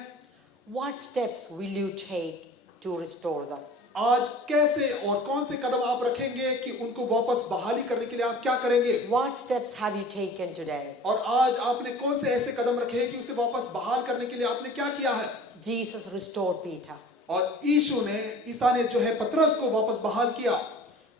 What steps will you take to restore them? आज कैसे और कौन से कदम आप रखेंगे कि उनको वापस बहाली करने के लिए आप क्या करेंगे? What steps have you taken today? और आज आपने कौन से ऐसे कदम रखे हैं कि उसे वापस बहाल करने के लिए आपने क्या किया है? Jesus restored Peter. और ईसा ने जो है पतरस को वापस बहाल किया।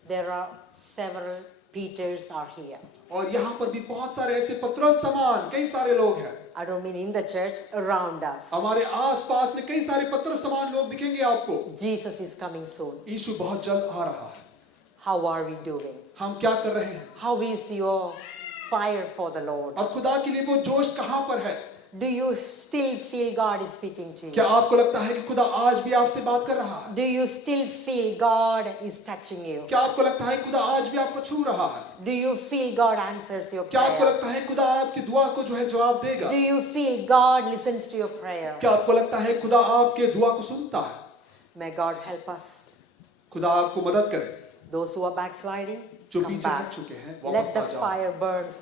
There are several Peters are here. और यहाँ पर भी बहुत सारे ऐसे पतरस समान कई सारे लोग हैं। I don't mean in the church, around us. हमारे आसपास में कई सारे पतरस समान लोग दिखेंगे आपको। Jesus is coming soon. यीशु बहुत जल्द आ रहा है। How are we doing? हम क्या कर रहे हैं? How is your fire for the Lord? और खुदा के लिए वो जोश कहाँ पर है? Do you still feel God is speaking to you? क्या आपको लगता है कि खुदा आज भी आपसे बात कर रहा है? Do you still feel God is touching you? क्या आपको लगता है खुदा आज भी आपको छू रहा है? Do you feel God answers your क्या आपको prayer? लगता है खुदा आपकी दुआ को जो है जवाब देगा? Do you feel God listens to your prayer? क्या आपको लगता है खुदा आपके दुआ को सुनता है? May God help us. खुदा आपको मदद करे। Those who are backsliding, जो come पीछे back. हट चुके हैं वापस Let the आ जाओ। fire burn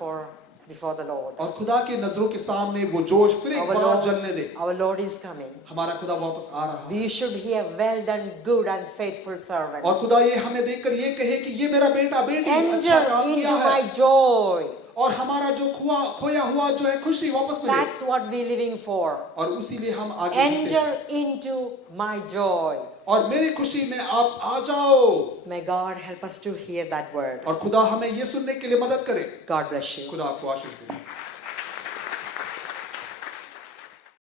before the Lord. और खुदा के नजरों के सामने वो जोश फिर एक बार जलने दे। Our Lord is coming. हमारा खुदा वापस आ रहा है। We should hear, well done, good and faithful servant. और खुदा ये हमें देखकर ये कहे कि ये मेरा बेटा बेटी अच्छा Enter काम into किया है। my joy. और हमारा जो खोया हुआ जो है खुशी वापस मिले। That's what we're living for. और उसी लिए हम आगे बढ़ते हैं। Enter into my joy. और मेरी खुशी में आप आ जाओ। May God help us to hear that word. और खुदा हमें ये सुनने के लिए मदद करे। God bless you. खुदा आपको आशीष दे।